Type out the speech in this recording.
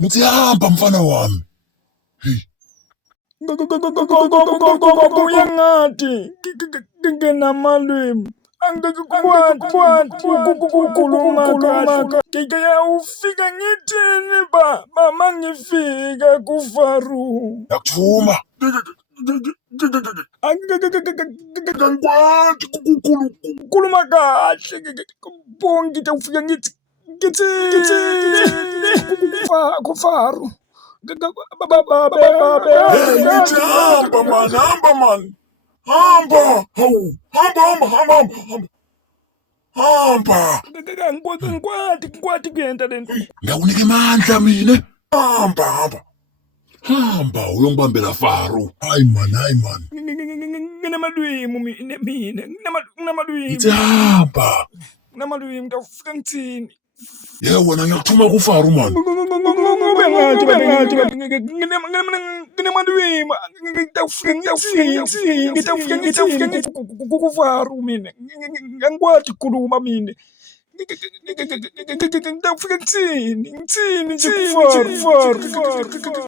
Ngithi hamba mfana wami. Hey, Uyangathi ngenamalwimi angikwazi ukukhuluma kahle ufika ngithini mama ngifika kuFaru yakuthuma. Kangikwati khuluma kahle bonke ufika ngithini kuFaru Hey, ngithi hamba man. Hamba. Hawu, hamba. ngikwati kuyenta lento Ngiyawunika amandla mina. Hamba. Uyongibambela Faru. Hayi man. nginamalwimi mina nginamalwimi Ngithi hamba. nginamalwimi ngiyafika ngithini Wena ngiyakuthuma kuFaru man. nginamalwimi ngitafika kuFaru mina angikwati ukukhuluma mina ngitafika ngithini nje kuFaru